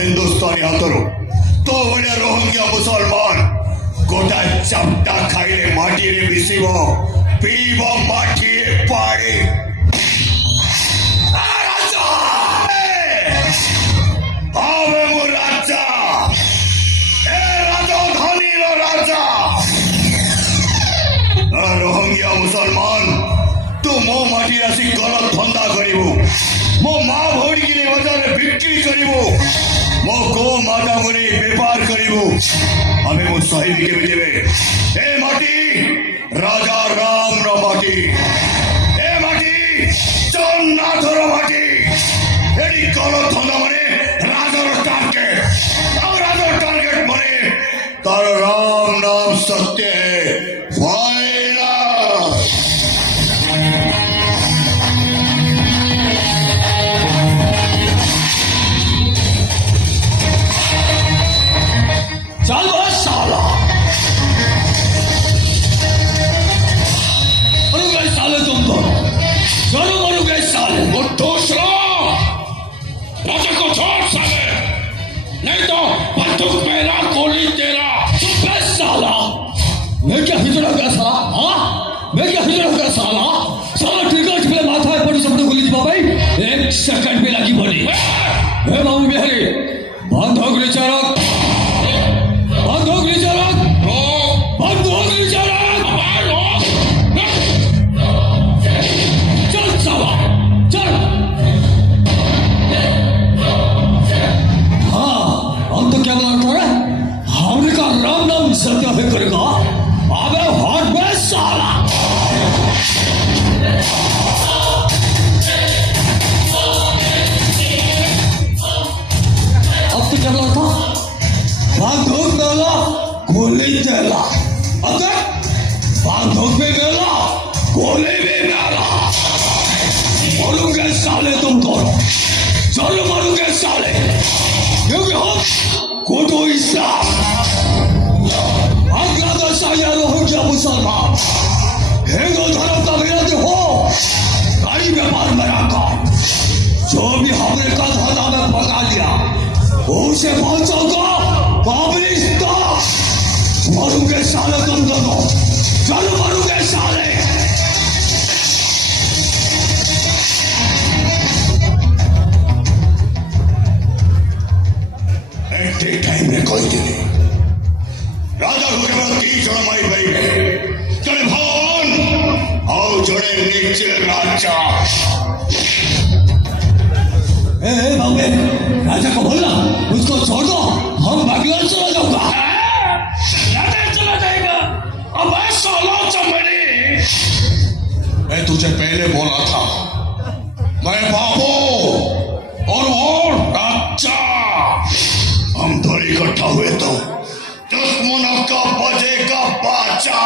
हिंदुस्तानी हाथरों तो बड़े रोहिंग्या मुसलमान गोटा चपटा खाइले माटी रे बिसीबो पीबो माटी रे पानी राजा आवे मो राजा ए राजा धनी रो राजा रोहिंग्या मुसलमान तू मो माटी आसी गलत धंदा करिबो मो माँ भौरी के बजारे बिक्री करिबो मो गो माता मरी व्यापार करिबो हमें मो साहिब के बेजेबे ए माटी राजा राम रो माटी ए माटी जगन्नाथ रो माटी एडी गलत धंदा माने राजा रो टारगेट और राजा रो टारगेट माने तारो राम नाम सत्य है फाइनल चल बस साला मरो गए साले तुम दोनों चलो मरो गए साले दूसरा राजा को छोड़ साले नहीं तो बंदूक मेरा गोली तेरा चुप है साला मैं क्या हिजड़ा गया साला हाँ मैं क्या हिजड़ा गया साला साला ट्रिगर पे माथा है पड़ी सबने गोली दिवा भाई एक सेकंड में लगी बनी ए बाबू बिहारी बंदूक रिचारक बंदूक रिचारक बंदूक रिचारक चल साला चल हाँ हम तो क्या बोला रहे हमने कहा राम नाम सत्याग्रह करेगा अबे हट बे साला अब तो क्या बोला था बंदूक डाला गोली डाला अगर बंदूक भी डाला गोली भी डाला मरूंगे साले तुम दोनों चलो मरूंगे साले क्योंकि हम कोटो इस्लाम बांग्लादेश या रोहिंग्या मुसलमान हिंदू धर्म का विरोधी हो गाड़ी व्यापार में रखा जो भी हमने का धंधा में भगा लिया उसे पहुंचोगा मरूंगे साले तुम दोनों चलो मरूंगे साले एंटी टाइम में कोई नहीं राजा को केवल 3 जन माई भाई जड़े भवन और जड़े नीचे राजा ए बाबे राजा को बोलना उसको छोड़ दो हम बांग्लादेश चला जाऊंगा चला जाएगा अब ऐसा लो चमड़ी मैं तुझे पहले बोला था मैं बाबू और वो राजा हम दोनों इकट्ठा हुए तो दुश्मनों का बजेगा बाचा